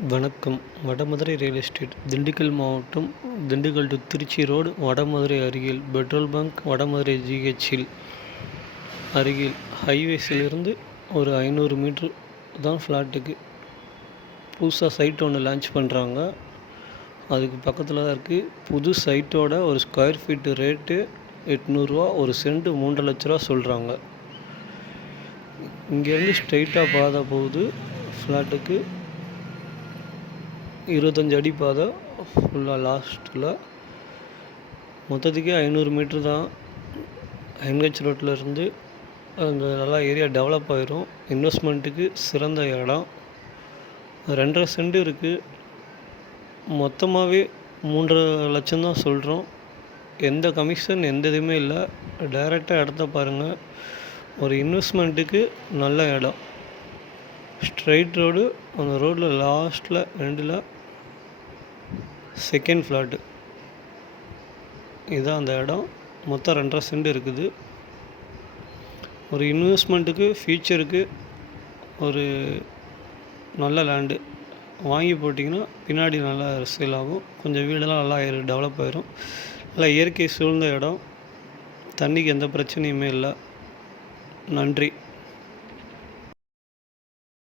வணக்கம். Vadamadurai real estate Dindigul மாவட்டம், Dindigul to Trichy road, Vadamadurai அருகில் பெட்ரோல் பங்க், வடமதுரை ஜிஹெச்சில் அருகில் ஹைவேஸிலிருந்து ஒரு 500 மீட்ரு தான் ஃப்ளாட்டுக்கு புதுசாக சைட் ஒன்று லான்ச் பண்ணுறாங்க. அதுக்கு பக்கத்தில் தான் இருக்குது. புது சைட்டோட ஒரு ஸ்கொயர் ஃபீட்டு ரேட்டு 800 ரூபா, ஒரு சென்ட் 3.5 லட்ச ரூபா சொல்கிறாங்க. இங்கேருந்து ஸ்ட்ரெயிட்டாக பாதை போகுது. ஃப்ளாட்டுக்கு 25 அடி பாதை ஃபுல்லாக லாஸ்ட்டில். மொத்தத்துக்கே 500 மீட்ரு தான். என்ஹெச் ரோட்டில் இருந்து அங்கே நல்லா ஏரியா டெவலப் ஆகிரும். இன்வெஸ்ட்மெண்ட்டுக்கு சிறந்த இடம். 2.5 சென்ட் இருக்குது. மொத்தமாகவே 3.5 லட்சம் தான் சொல்கிறோம். எந்த கமிஷன் எந்த இதுவுமே இல்லை. டைரெக்டாக இடத்த பாருங்கள். ஒரு இன்வெஸ்ட்மெண்ட்டுக்கு நல்ல இடம். ஸ்ட்ரைட் ரோடு, அந்த ரோட்டில் லாஸ்ட்டில் எண்டில் செகண்ட் ஃப்ளாட்டு. இதுதான் அந்த இடம். மொத்தம் 2.5 சென்ட் இருக்குது. ஒரு இன்வெஸ்ட்மெண்ட்டுக்கு, ஃபியூச்சருக்கு ஒரு நல்ல லேண்டு வாங்கி போட்டிங்கன்னா பின்னாடி நல்லா சேல் ஆகும். கொஞ்சம் வீடெல்லாம் நல்லா டெவலப் ஆகிரும். நல்லா இயற்கை சூழ்ந்த இடம். தண்ணிக்கு எந்த பிரச்சனையுமே இல்லை. நன்றி.